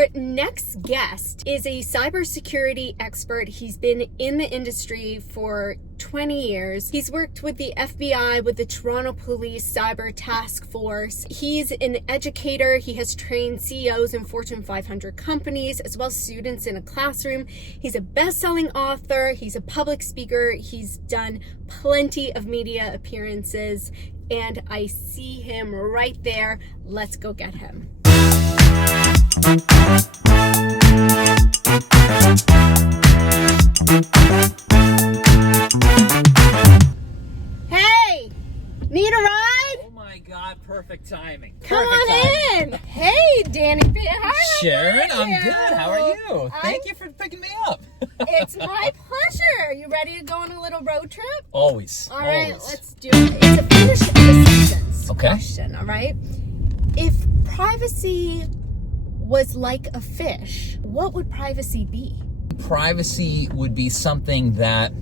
Our next guest is a cybersecurity expert. He's been in the industry for 20 years. He's worked with the FBI, with the Toronto Police Cyber Task Force. He's an educator. He has trained CEOs in Fortune 500 companies, as well as students in a classroom. He's a best-selling author. He's a public speaker. He's done plenty of media appearances, and I see him right there. Let's go get him. Hey, need a ride? Oh my God, perfect timing. Come on in. Hey, Danny Pehar. Sharon, I'm good. How are you? Thank you for picking me up. It's my pleasure. You ready to go on a little road trip? Always. All right, always. let's do it. It's a finish the sentence question, all right? If privacy was like a fish, what would privacy be? Privacy would be something that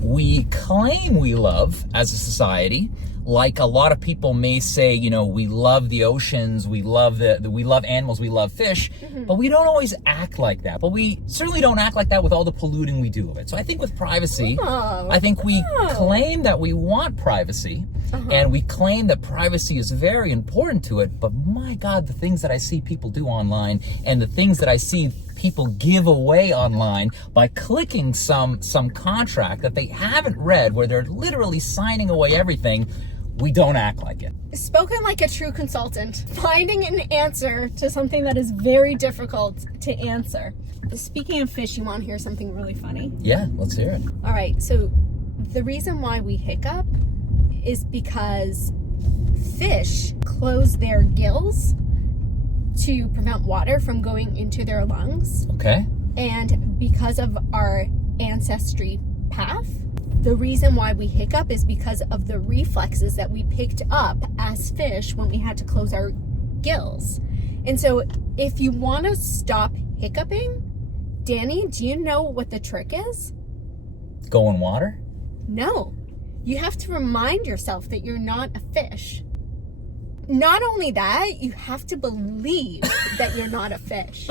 we claim we love as a society. Like a lot of people may say, you know, we love the oceans, we love we love animals, we love fish, but we don't always act like that. But we certainly don't act like that with all the polluting we do of it. So I think with privacy, I think we claim that we want privacy, and we claim that privacy is very important to it. But my God, the things that I see people do online and the things that I see people give away online by clicking some contract that they haven't read, where they're literally signing away everything, we don't act like it. Spoken like a true consultant, finding an answer to something that is very difficult to answer. Speaking of fish, you want to hear something really funny? Yeah, let's hear it. All right, so the reason why we hiccup is because fish close their gills to prevent water from going into their lungs. Okay. And because of our ancestry path, the reason why we hiccup is because of the reflexes that we picked up as fish when we had to close our gills. And so if you want to stop hiccuping, Danny, do you know what the trick is? Go in water? No. You have to remind yourself that you're not a fish. Not only that, you have to believe that you're not a fish.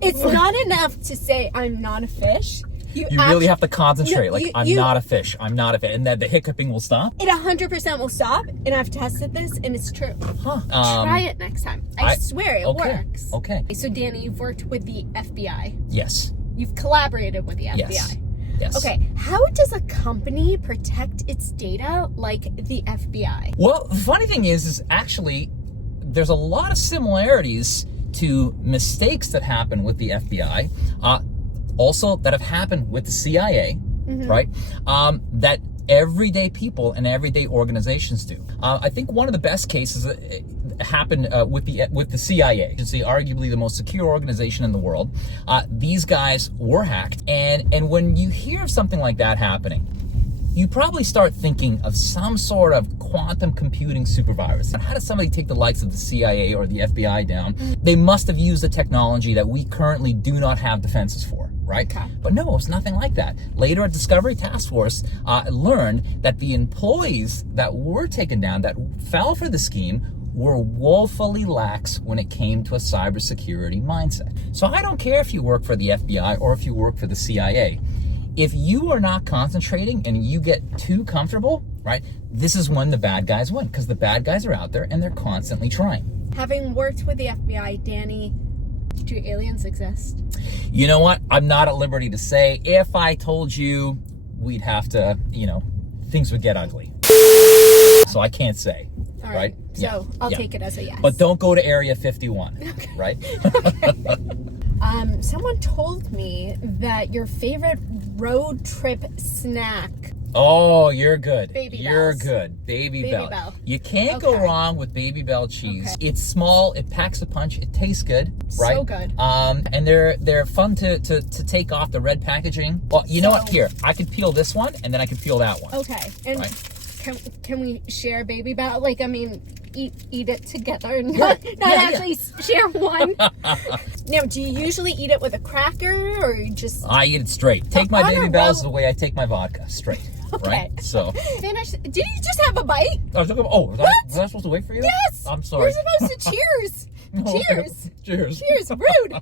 It's not enough to say, I'm not a fish. You really have to concentrate. I'm not a fish. I'm not a fish. And then the hiccuping will stop? It 100% will stop. And I've tested this and it's true. Try it next time. I swear it works. Okay. So Danny, you've worked with the FBI. Yes. You've collaborated with the FBI. Yes. Okay, how does a company protect its data like the FBI? Well, the funny thing is actually there's a lot of similarities to mistakes that happen with the FBI, also that have happened with the CIA, right? That everyday people and everyday organizations do. I think one of the best cases happened with the CIA, agency, arguably the most secure organization in the world. These guys were hacked, and when you hear of something like that happening, you probably start thinking of some sort of quantum computing supervirus. And how does somebody take the likes of the CIA or the FBI down? They must have used a technology that we currently do not have defenses for, right? Okay. But no, it's nothing like that. Later, a Discovery Task Force learned that the employees that were taken down, that fell for the scheme, were woefully lax when it came to a cybersecurity mindset. So I don't care if you work for the FBI or if you work for the CIA. If you are not concentrating and you get too comfortable, right, this is when the bad guys win, because the bad guys are out there and they're constantly trying. Having worked with the FBI, Danny, do aliens exist? You know what? I'm not at liberty to say. If I told you, we'd have to, things would get ugly. So I can't say. All right. So I'll take it as a yes. But don't go to Area 51, right? Okay. Someone told me that your favorite road trip snack. Oh, you're good. Babybel. You're good. Babybel. Babybel. You can't go wrong with Babybel cheese. Okay. It's small, it packs a punch, it tastes good, right? So good. And they're fun to take off the red packaging. Well, you know what? Here, I could peel this one and then I could peel that one. Okay. And can we share Babybel? Like, I mean, eat it together, not actually share one. Now, do you usually eat it with a cracker or you just? I eat it straight. Take my Babybels the way I take my vodka, straight. Okay. Right? So. Finish. Did you just have a bite? Was I supposed to wait for you? Yes. I'm sorry. We're supposed to cheers. Cheers. Cheers. Cheers. Rude.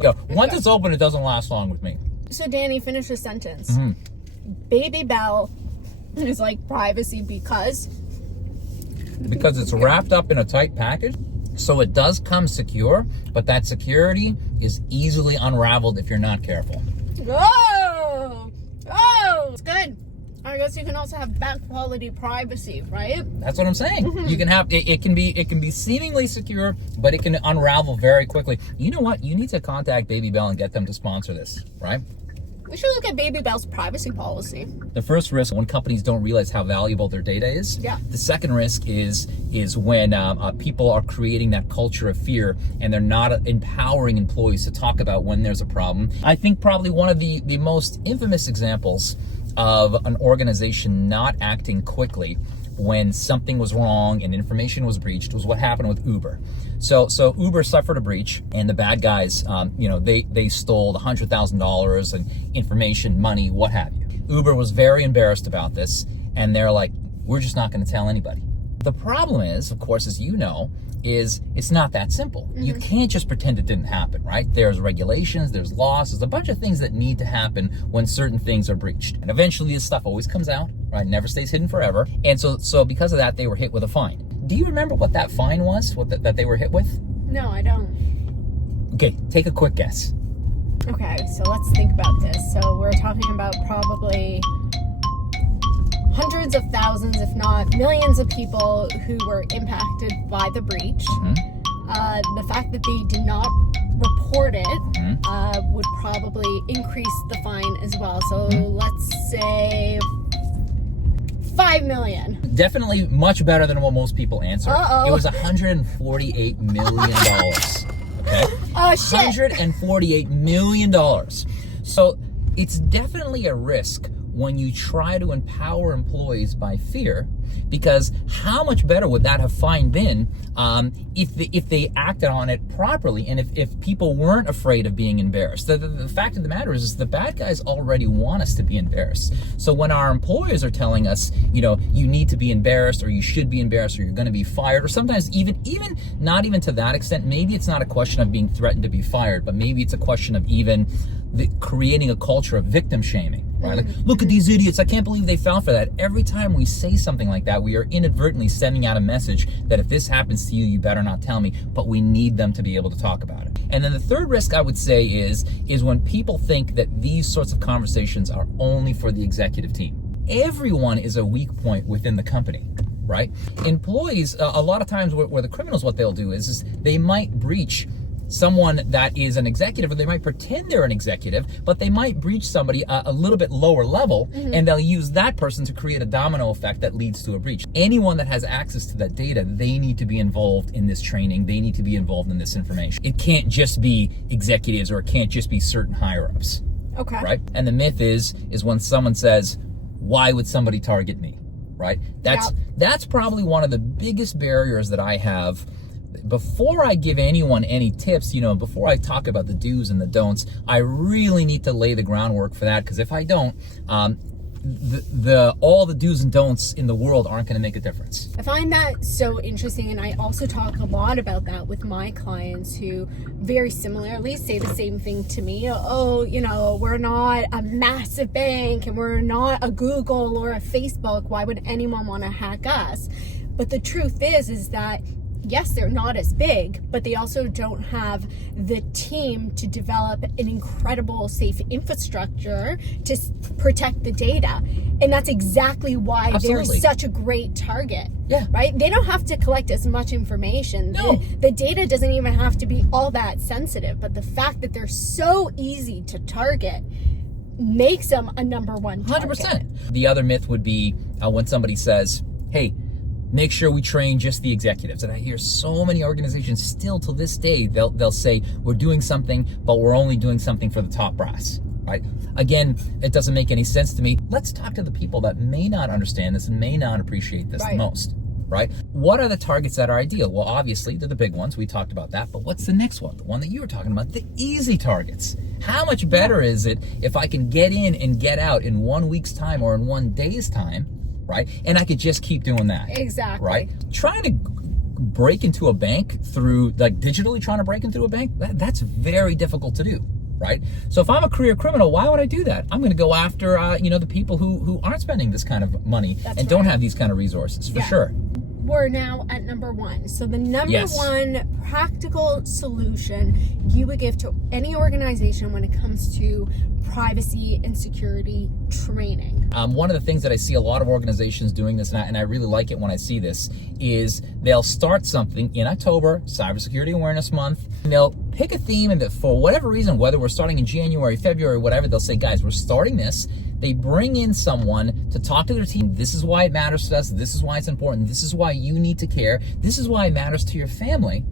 Yeah, once it's open, it doesn't last long with me. So Danny, finish the sentence. Mm-hmm. Babybel is like privacy because it's wrapped up in a tight package, so it does come secure, but that security is easily unraveled if you're not careful. oh, it's good. I guess you can also have bad quality privacy, right? That's what I'm saying. You can have it can be seemingly secure, but it can unravel very quickly. You know what? You need to contact Babybel and get them to sponsor this, right? We should look at Babybel's privacy policy. The first risk when companies don't realize how valuable their data is. Yeah. The second risk is when people are creating that culture of fear and they're not empowering employees to talk about when there's a problem. I think probably one of the most infamous examples of an organization not acting quickly when something was wrong and information was breached was what happened with Uber. So Uber suffered a breach, and the bad guys, they stole $100,000 and information, money, what have you. Uber was very embarrassed about this, and they're like, we're just not going to tell anybody. The problem is, of course, as you know, is it's not that simple. You can't just pretend it didn't happen, right? There's regulations, there's laws, there's a bunch of things that need to happen when certain things are breached. And eventually this stuff always comes out, right? Never stays hidden forever. And so because of that, they were hit with a fine. Do you remember what that fine was, that they were hit with? No, I don't. Okay, take a quick guess. Okay, so let's think about this. So we're talking about probably hundreds of thousands, if not millions of people who were impacted by the breach. The fact that they did not report it would probably increase the fine as well. So let's say 5 million. Definitely much better than what most people answer. Uh-oh. It was $148 million. Okay? Oh, shit. $148 million. So it's definitely a risk when you try to empower employees by fear, because how much better would that have fine been if they acted on it properly, and if people weren't afraid of being embarrassed. The fact of the matter is the bad guys already want us to be embarrassed. So when our employers are telling us, you need to be embarrassed, or you should be embarrassed, or you're going to be fired, or sometimes even not even to that extent, maybe it's not a question of being threatened to be fired, but maybe it's a question of even creating a culture of victim shaming, right? Like, look at these idiots, I can't believe they fell for that. Every time we say something like that, we are inadvertently sending out a message that if this happens to you, you better not tell me, but we need them to be able to talk about it. And then the third risk I would say is when people think that these sorts of conversations are only for the executive team. Everyone is a weak point within the company, right? Employees, a lot of times where the criminals, what they'll do is they might breach someone that is an executive, or they might pretend they're an executive, but they might breach somebody a little bit lower level, and they'll use that person to create a domino effect that leads to a breach. Anyone that has access to that data, they need to be involved in this training. They need to be involved in this information. It can't just be executives, or it can't just be certain higher-ups. Okay. Right? And the myth is when someone says, why would somebody target me? Right? That's probably one of the biggest barriers that I have. Before I give anyone any tips, before I talk about the do's and the don'ts, I really need to lay the groundwork for that, because if I don't, all the do's and don'ts in the world aren't going to make a difference. I find that so interesting, and I also talk a lot about that with my clients who very similarly say the same thing to me. We're not a massive bank, and we're not a Google or a Facebook. Why would anyone want to hack us? But the truth is that yes, they're not as big, but they also don't have the team to develop an incredible safe infrastructure to protect the data. And that's exactly why they're such a great target. Yeah. Right? They don't have to collect as much information. No. The data doesn't even have to be all that sensitive, but the fact that they're so easy to target makes them a number one target. 100%. The other myth would be when somebody says, hey, make sure we train just the executives. And I hear so many organizations still to this day, they'll say, we're doing something, but we're only doing something for the top brass, right? Again, it doesn't make any sense to me. Let's talk to the people that may not understand this and may not appreciate this the most, right? What are the targets that are ideal? Well, obviously, they're the big ones. We talked about that. But what's the next one? The one that you were talking about, the easy targets. How much better is it if I can get in and get out in 1 week's time or in 1 day's time, right? And I could just keep doing that. Exactly. Right? Trying to break into a bank through, like, digitally trying to break into a bank, that's very difficult to do, right? So if I'm a career criminal, why would I do that? I'm going to go after, the people who aren't spending this kind of money and don't have these kind of resources, for sure. We're now at number one. So the number Yes. one practical solution you would give to any organization when it comes to privacy and security training. One of the things that I see a lot of organizations doing this, and I really like it when I see this, is they'll start something in October, Cybersecurity Awareness Month, and they'll pick a theme, and that for whatever reason, whether we're starting in January, February, whatever, they'll say, guys, we're starting this. They bring in someone to talk to their team. This is why it matters to us. This is why it's important. This is why you need to care. This is why it matters to your family.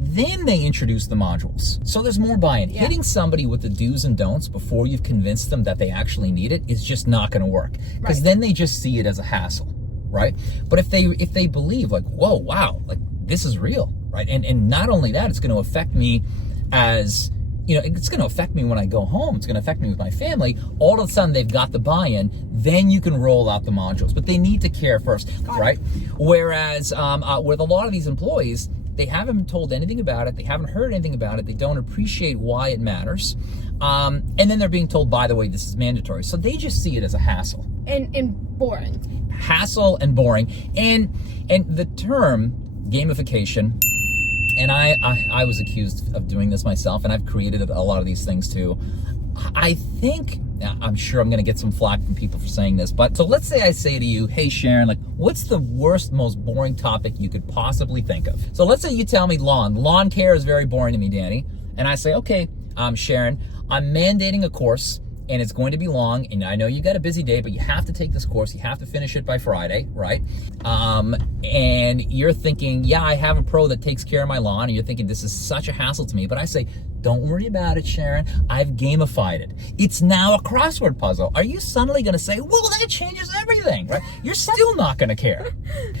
Then they introduce the modules. So there's more buy-in. Yeah. Hitting somebody with the do's and don'ts before you've convinced them that they actually need it is just not going to work. Because then they just see it as a hassle, right? But if they believe, like, whoa, wow, like, this is real, right? And not only that, it's going to affect me as, it's going to affect me when I go home. It's going to affect me with my family. All of a sudden, they've got the buy-in. Then you can roll out the modules. But they need to care first, right? Whereas with a lot of these employees, they haven't been told anything about it. They haven't heard anything about it. They don't appreciate why it matters. And then they're being told, by the way, this is mandatory. So they just see it as a hassle. And boring. Hassle and boring. And the term gamification, and I was accused of doing this myself, and I've created a lot of these things too. I think, I'm sure I'm going to get some flack from people for saying this, but so let's say I say to you, hey Sharon, like, what's the worst, most boring topic you could possibly think of? So let's say you tell me lawn. Lawn care is very boring to me, Danny. And I say, okay, Sharon, I'm mandating a course, and it's going to be long, and I know you got a busy day, but you have to take this course. You have to finish it by Friday, right? And you're thinking, yeah, I have a pro that takes care of my lawn, and you're thinking, this is such a hassle to me. But I say, don't worry about it, Sharon. I've gamified it. It's now a crossword puzzle. Are you suddenly going to say, well, that changes everything, right? You're still not going to care.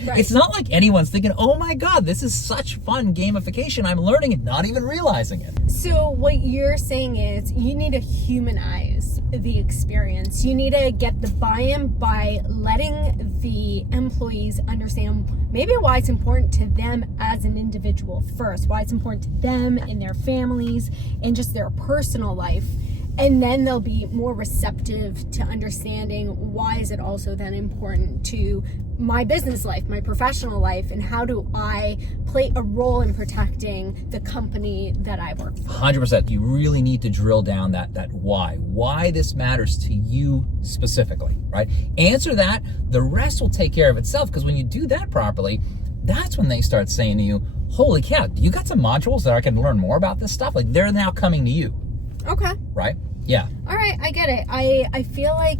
Right. It's not like anyone's thinking, oh my God, this is such fun gamification. I'm learning it, not even realizing it. So what you're saying is you need to humanize the experience. You need to get the buy-in by letting the employees understand maybe why it's important to them as an individual first, why it's important to them and their families and just their personal life. And then they'll be more receptive to understanding why is it also then important to my business life, my professional life, and how do I play a role in protecting the company that I work for. 100%. You really need to drill down that why this matters to you specifically, right? Answer that, the rest will take care of itself, because when you do that properly, that's when they start saying to you, holy cow, you got some modules that I can learn more about this stuff? Like, they're now coming to you. Okay. Right? Yeah. All right, I get it. I feel like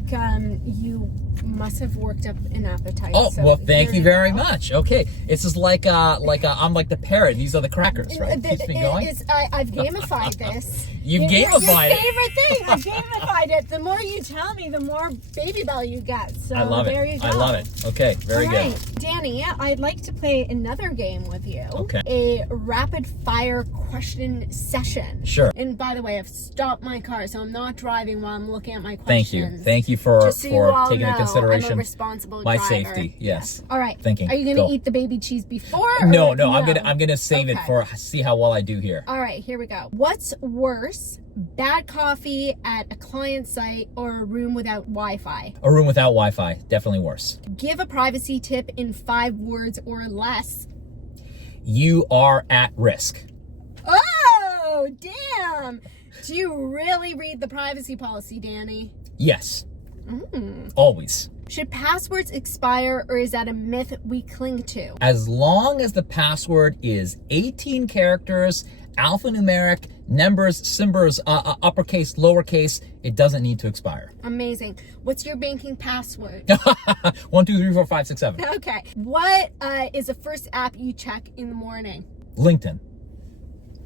you must have worked up an appetite. Oh, so well, thank you very go. much. Okay, this is like I'm like the parrot. These are the crackers, right? Keeps me going. I've gamified this. You've gamified your it. favorite thing. I've gamified it. The more you tell me, the more Babybel you get. So I love there it. you go. I love it. Okay, very All good. right, Danny, I'd like to play another game with you. Okay. A rapid fire question session. Sure. And by the way, I've stopped my car, so I'm not driving while I'm looking at my Thank you. questions. Thank you for Just so you all taking know, into consideration I'm a responsible my driver. safety. Yes. All right. Thinking. Are you going Go. to eat the baby cheese before? Or No, I'm gonna save it Okay. for see how well I do here. All right, here we go. What's worse, bad coffee at a client site or a room without Wi-Fi? A room without Wi-Fi, definitely worse. Give a privacy tip in 5 words or less. You are at risk. Oh, damn. Do you really read the privacy policy, Danny? Yes. Always. Should passwords expire, or is that a myth we cling to? As long as the password is 18 characters, alphanumeric, numbers, symbols, uppercase, lowercase, it doesn't need to expire. Amazing. What's your banking password? 1, 2, 3, 4, 5, 6, 7. Okay. What is the first app you check in the morning? LinkedIn.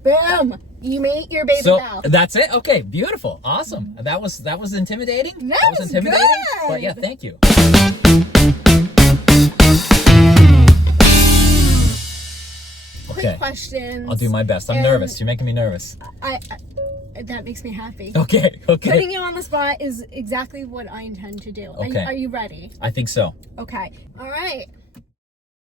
Boom. You made your baby So bell. that's it. Okay, beautiful, awesome. That was intimidating. That was intimidating. good. But yeah, thank you. Quick questions. I'll do my best. I'm And nervous. You're making me nervous. I that makes me happy. Okay. Putting you on the spot is exactly what I intend to do. Okay. Are you ready? I think so. Okay. All right.